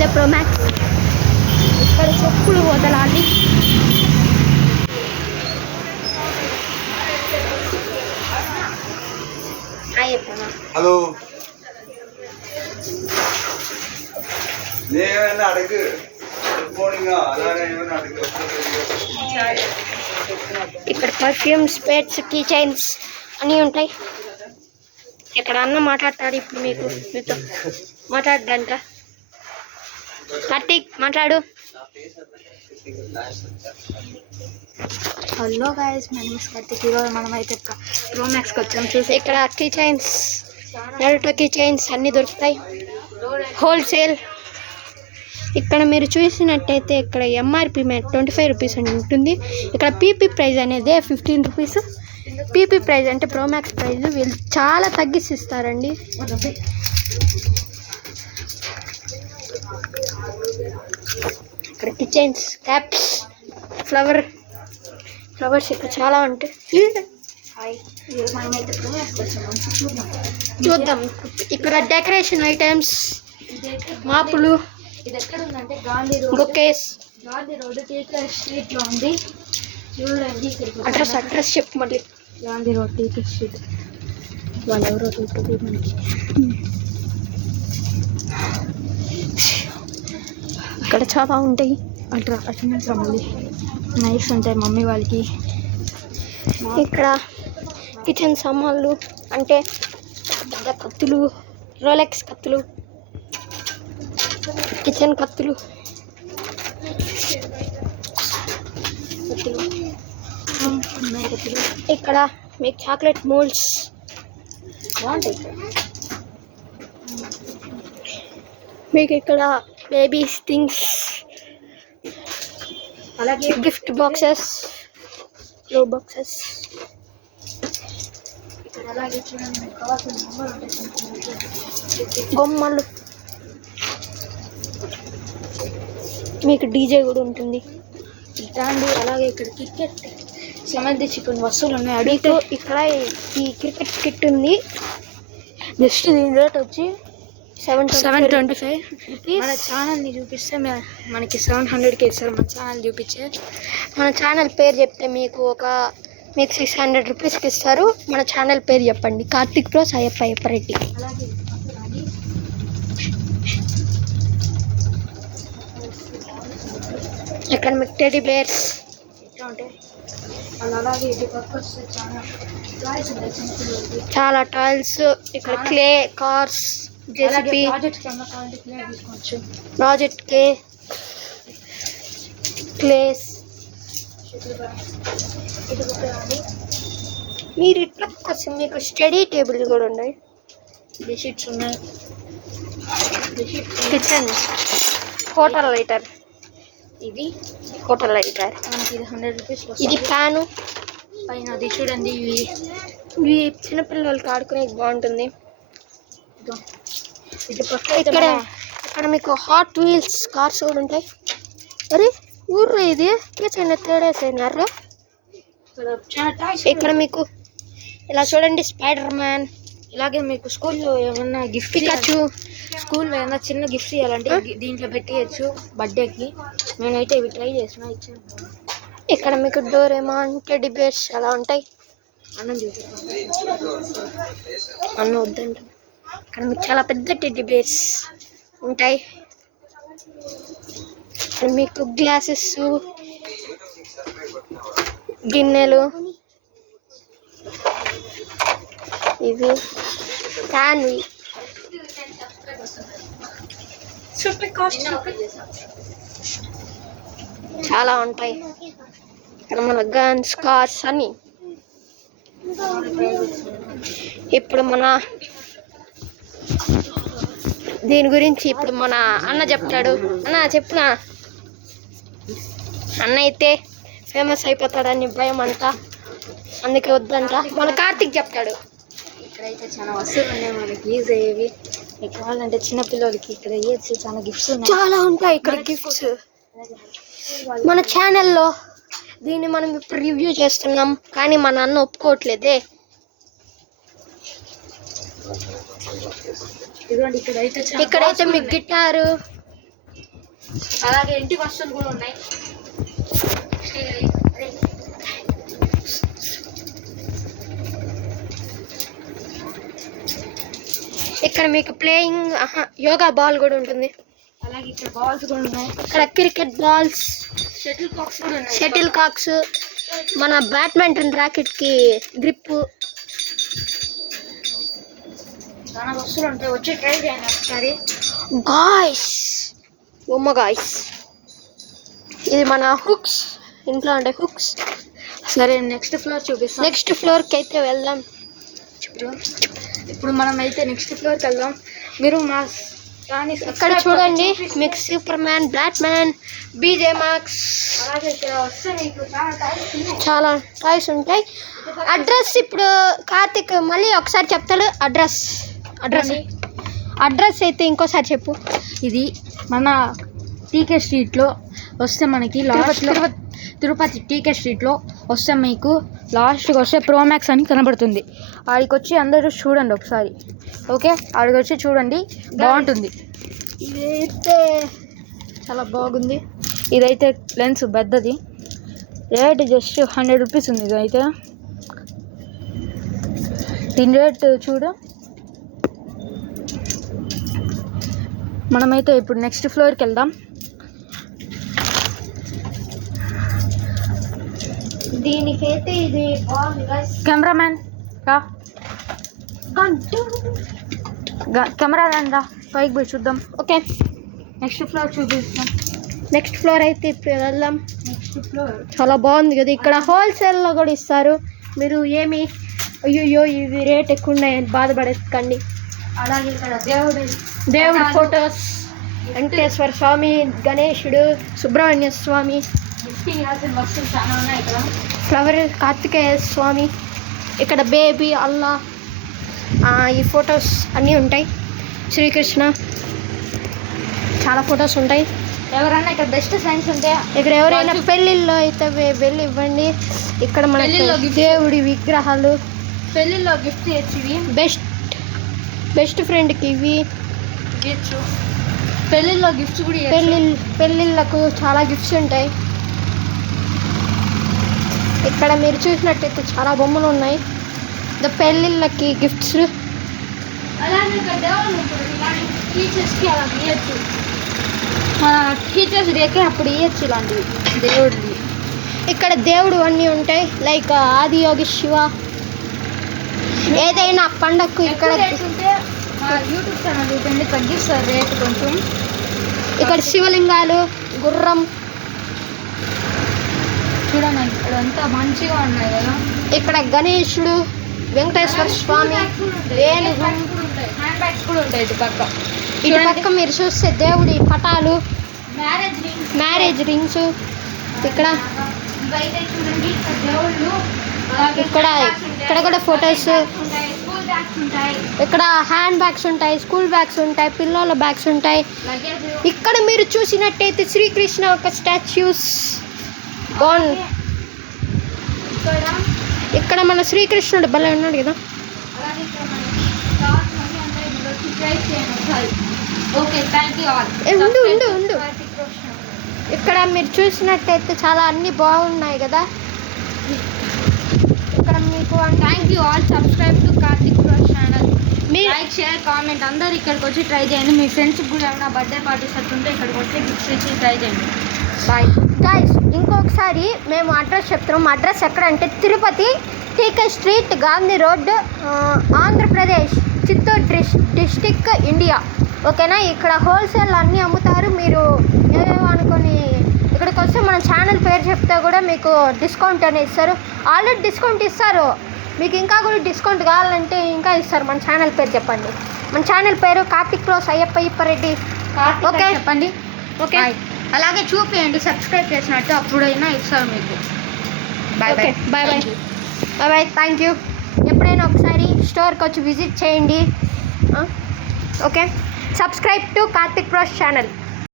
ఇదే pro max. ఇక్కడ చెప్పులు వదలాలి. హలో అడుగు ఇక్కడ పర్ఫ్యూమ్స్, స్పేట్స్, కీ చైన్స్ అన్నీ ఉంటాయి. ఇక్కడ అన్న మాట్లాడతాడు ఇప్పుడు మీతో మాట్లాడదంట. కార్తీక్ మాట్లాడు. Hello guys, my name is Karthik. ఈరోజు మనం అయితే ప్రో మ్యాక్స్కి వచ్చాం. చూసి ఇక్కడ key chains, Naruto key chains అన్నీ దొరుకుతాయి హోల్సేల్. ఇక్కడ మీరు చూసినట్టయితే ఇక్కడ ఎంఆర్పి 25 రూపీస్ అని ఉంటుంది. ఇక్కడ పీపీ ప్రైజ్ అనేది 15 రూపీస్. పీపీ ప్రైజ్ అంటే ప్రో మ్యాక్స్ ప్రైజ్ వీళ్ళు చాలా తగ్గిసి ఇస్తారండి. ఇక్కడ కిచెన్స్, క్యాప్స్, ఫ్లవర్స్ ఇక్కడ చాలా ఉంటాయి. మనమైతే ప్రో మ్యాక్స్కి వచ్చాము. చూద్దాం. ఇక్కడ డెకరేషన్ ఐటమ్స్, మాపులు, ఇది ఎక్కడ ఉందంటే Gandhi bouquets. Road teacher street లో ఉంది. చూడండి అడ్రస్ చెప్పు మళ్ళీ. Gandhi road teacher street. వాళ్ళు ఎవరో చూస్తుంది మనకి. ఇక్కడ చాలా ఉంటాయి. అటు మళ్ళీ నైఫ్స్ ఉంటాయి మమ్మీ వాళ్ళకి. ఇక్కడ కిచెన్ సామాన్లు అంటే పెద్ద కత్తులు, రోలెక్స్ కత్తులు, కిచెన్ కత్తులు, ఇక్కడ మీకు చాక్లెట్ మోల్డ్స్ బాగుంటాయి. మీకు ఇక్కడ బేబీస్ థింగ్స్, అలాగే గిఫ్ట్ బాక్సెస్, లో బాక్సెస్. ఇక్కడ అలాగే చూడండి మీకు కావాల్సిన బొమ్మలు, మీకు డీజే కూడా ఉంటుంది. ఇట్లాంటి అలాగే ఇక్కడ క్రికెట్ సంబంధించి కొన్ని వస్తువులు ఉన్నాయి. మీకు ఇక్కడ ఈ క్రికెట్ కిట్ ఉంది. జస్ట్ దీని రేట్ వచ్చి 725 రూపీస్. మన ఛానల్ని చూపిస్తే మనకి 700కి ఇస్తారు. మన ఛానల్ చూపించే మన ఛానల్ పేరు చెప్తే మీకు 600 రూపీస్కి ఇస్తారు. మన ఛానల్ పేరు చెప్పండి, కార్తిక్ ప్రో సాయప్ప అయ్యప్పరెడ్డి. అలాగే ఇక్కడ మీకు టెడీ బేర్స్ ఎట్లా ఉంటాయి. అలాగే ఇది పర్పస్ చాలా టాయ్స్ ఉంటాయి చిన్నపిల్లలకి. చాలా టాయ్స్. ఇక్కడ క్లే కార్స్, జేసీబీ, ప్రాజెక్ట్స్ ఏమన్నా కావాలంటే క్లియర్ తీసుకోవచ్చు. ప్రాజెక్ట్ క్లేస్. మీరు ఇట్లా కోసం మీకు స్టడీ టేబుల్ కూడా ఉన్నాయి. బెడ్షీట్స్ ఉన్నాయి. కిచెన్ హోటల్ లైటర్, ఇది హోటల్ లైటర్. మనకి ఇది 100 రూపీస్. ఇది ప్యాను. పైన అది చూడండి, ఇవి చిన్నపిల్లలకి ఆడుకునేది బాగుంటుంది. ఇది పక్క ఇక్కడ మీకు హాట్ వీల్స్ కార్స్ కూడా ఉంటాయి. అరే ఊర్లో ఇది కిచెన్ తేడేసినారు. ఇక్కడ మీకు ఇలా చూడండి స్పైడర్ మ్యాన్. ఇలాగే మీకు స్కూల్లో ఏమన్నా గిఫ్ట్ పికాచు. స్కూల్లో ఏమన్నా చిన్న గిఫ్ట్ ఇవ్వాలంటే దీంట్లో పెట్టేయచ్చు బర్త్డేకి. నేనైతే ఇవి ట్రై చేసిన, ఇచ్చాను. ఇక్కడ మీకు డోరేమాన్, టెడ్డీ బేర్స్ అలా ఉంటాయి. అన్నం చూపిస్తాను. అన్న వద్దంట. ఇక్కడ మీకు చాలా పెద్ద టెడ్డీ బేర్స్ ఉంటాయి. ఇక్కడ మీకు గ్లాసెస్, గిన్నెలు, ఇవి ఫ్యాన్వి. చాలా ఉంటాయి. ఇక్కడ మన గన్స్, కార్స్ అని. ఇప్పుడు దీని గురించి ఇప్పుడు మన అన్న చెప్తాడు. అన్న చెప్పునా. అన్న అయితే ఫేమస్ అయిపోతాడని భయం అంట, అందుకే వద్దంట. మన కార్తిక్ చెప్తాడు. ఇక్కడైతే చాలా వస్తువులు ఉన్నాయి మనకి యూజ్ అయ్యేవి. మీకు కావాలంటే చిన్నపిల్లలకి ఇక్కడ ఇయర్స్ చాలా గిఫ్ట్స్ ఉన్నాయి. చాలా ఉంటాయి ఇక్కడ గిఫ్ట్స్. మన ఛానల్లో దీన్ని మనం ఇప్పుడు రివ్యూ చేస్తున్నాం, కానీ మన అన్న ఒప్పుకోవట్లేదే. ఇక్కడైతే మీకు గిటారు, అలాగే ఇంటి వస్తువులు కూడా ఉన్నాయి. ఇక్కడ మీకు ప్లేయింగ్ యోగా బాల్ కూడా ఉంటుంది. అలాగే ఇక్కడ బాల్స్ కూడా ఉన్నాయి. ఇక్కడ క్రికెట్ బాల్స్, షటిల్ కాక్స్ కూడా ఉన్నాయి. షటిల్ కాక్స్, మన బ్యాడ్మింటన్ ర్యాకెట్కి గ్రిప్, చాలా వస్తువులు ఉంటాయి. వచ్చి ట్రై చేయండి ఒకసారి. గాయ్స్, గాయ్స్, ఇది మన హుక్స్, ఇంట్లో ఉండే హుక్స్. సరే నెక్స్ట్ ఫ్లోర్ చూపిస్తాం. నెక్స్ట్ ఫ్లోర్కి అయితే వెళ్దాం. ఇప్పుడు మనం అయితే నెక్స్ట్ ఫ్లోర్కి వెళ్దాం. మీరు మా కానీ ఇక్కడ చూడండి మీకు సూపర్ మ్యాన్, బ్యాట్మ్యాన్, బీజే మాక్స్, అలాగే ఇక్కడ వస్తే మీకు చాలా టైప్స్ ఉన్నాయి. చాలా టాయ్స్ ఉంటాయి. అడ్రస్ ఇప్పుడు కార్తిక్ మళ్ళీ ఒకసారి చెప్తాడు. అడ్రస్ అయితే ఇంకోసారి చెప్పు. ఇది మన టీకే స్ట్రీట్లో వస్తే మనకి తిరుపతి టీకే స్ట్రీట్లో వస్తే మీకు లాస్ట్కి వస్తే ప్రోమాక్స్ అని కనబడుతుంది. ఆడికి వచ్చి అందరూ చూడండి ఒకసారి. ఓకే, ఆడికి వచ్చి చూడండి, బాగుంటుంది. ఇదైతే చాలా బాగుంది. ఇదైతే లెన్స్ పెద్దది, రేట్ జస్ట్ 100 రూపీస్ ఉంది. ఇదైతే దీని రేట్ చూడు. మనమైతే ఇప్పుడు నెక్స్ట్ ఫ్లోర్కి వెళ్దాం. దీనికైతే ఇది బాగుంది. కెమెరామ్యాన్ రా, కెమెరా రా, పైకి పోయి చూద్దాం. ఓకే, నెక్స్ట్ ఫ్లోర్ చూపిస్తాం. నెక్స్ట్ ఫ్లోర్ అయితే ఇప్పుడు వెళ్దాం. నెక్స్ట్ ఫ్లోర్ చాలా బాగుంది కదా. ఇక్కడ హోల్సేల్లో కూడా ఇస్తారు. మీరు ఏమి అయ్యో ఇవి రేట్ ఎక్కువ ఉన్నాయని బాధపడకండి. అలాగే ఇక్కడ దేవుడి ఫొటోస్, వెంకటేశ్వర స్వామి, గణేశుడు, సుబ్రహ్మణ్య స్వామి, గిఫ్టింగ్ ఇవ్వాల్సిన వస్తువులు చాలా ఉన్నాయి. ఇక్కడ ఫ్లవర్, కార్తికేయ స్వామి, ఇక్కడ బేబీ, అల్లా, ఈ ఫొటోస్ అన్నీ ఉంటాయి. శ్రీకృష్ణ, చాలా ఫొటోస్ ఉంటాయి. ఎవరైనా ఇక్కడ బెస్ట్ సైన్స్ ఉంటే ఇక్కడ ఎవరైనా పెళ్ళిళ్ళలో అయితే వెళ్ళి ఇవ్వండి. ఇక్కడ మన దేవుడి విగ్రహాలు, పెళ్ళిళ్ళలో గిఫ్ట్ ఇవ్వచ్చు. ఇవి బెస్ట్ ఫ్రెండ్కి ఇవి ఇవ్వచ్చు. పెళ్ళిళ్ళలో గిఫ్ట్స్ కూడా పెళ్ళిళ్ళకు చాలా గిఫ్ట్స్ ఉంటాయి. ఇక్కడ మీరు చూసినట్టయితే చాలా బొమ్మలు ఉన్నాయి. పెళ్ళిళ్ళకి గిఫ్ట్స్. అలాగే ఇక్కడ దేవుళ్ళు టీచర్స్కి అలా ఇవ్వచ్చు. మన టీచర్స్ డేకి అప్పుడు ఇవ్వచ్చు ఇలాంటివి దేవుడివి. ఇక్కడ దేవుడు అన్నీ ఉంటాయి. లైక్ ఆదియోగి శివ. ఏదైనా పండగకు ఇక్కడ ఉంటే మా యూట్యూబ్ ఛానల్ చూడండి, తగ్గిస్తారు రేట్ కొంచెం. ఇక్కడ శివలింగాలు, గుర్రం చూడండి, ఇక్కడ అంతా మంచిగా ఉన్నాయి కదా. ఇక్కడ గణేశుడు, వెంకటేశ్వర స్వామి, ఏనుగు, హ్యాండ్ బ్యాగ్స్ కూడా ఉంటాయి. ఇటు పక్క మీరు చూస్తే దేవుడి పటాలు, మ్యారేజ్ రింగ్స్. ఇక్కడ ఇవైతే చూడండి, ఇక్కడ దేవుళ్ళు, ఇక్కడ కూడా ఫొటోస్. స్కూల్ బ్యాగ్స్ ఉంటాయి. ఇక్కడ హ్యాండ్ బ్యాగ్స్ ఉంటాయి, స్కూల్ బ్యాగ్స్ ఉంటాయి, పిల్లల బ్యాగ్స్ ఉంటాయి. ఇక్కడ మీరు చూసినట్టయితే శ్రీకృష్ణ ఒక స్టాచ్యూస్ బాగుంది. ఇక్కడ మన శ్రీకృష్ణుడు భలే ఉన్నాడు కదా. ఉండు ఇక్కడ మీరు చూసినట్టయితే చాలా అన్ని బాగున్నాయి కదా. ఇక్కడ మీకు thank you all. Subscribe to Karthik Rose channel. Me like, share, comment అందరు ఇక్కడికి వచ్చి ట్రై చేయండి. మీ ఫ్రెండ్స్కి కూడా ఏమైనా బర్త్డే పార్టీస్ అట్టుంటే ఇక్కడికి వచ్చి గిఫ్ట్స్ ఇచ్చి ట్రై చేయండి. Bye guys. ఇంకొకసారి మేము అడ్రస్ చెప్తున్నాం. అడ్రస్ ఎక్కడంటే Tirupati TK street, Gandhi road, Andhra Pradesh, Chittoor district, India. ఓకేనా. ఇక్కడ హోల్సేల్ అన్నీ అమ్ముతారు. మీరు ఏమేమో అనుకొని ఇక్కడికి వస్తే మన ఛానల్ పేరు చెప్తే కూడా మీకు డిస్కౌంట్ అనేది ఇస్తారు. ఆల్రెడీ డిస్కౌంట్ ఇస్తారు. మీకు ఇంకా కూడా డిస్కౌంట్ కావాలంటే ఇంకా ఇస్తారు. మన ఛానల్ పేరు చెప్పండి. మన ఛానల్ పేరు కార్తిక్ రోజ్ అయ్యప్పరెడ్డి. ఓకే చెప్పండి. ఓకే, అలాగే చూపించండి సబ్స్క్రైబ్ చేసినట్టు, అప్పుడైనా ఇస్తారు మీకు. Bye bye bye bye bye. Thank you. ఎప్పుడైనా ఒకసారి స్టోర్కి వచ్చి విజిట్ చేయండి. Okay, subscribe to Karthik Rose channel.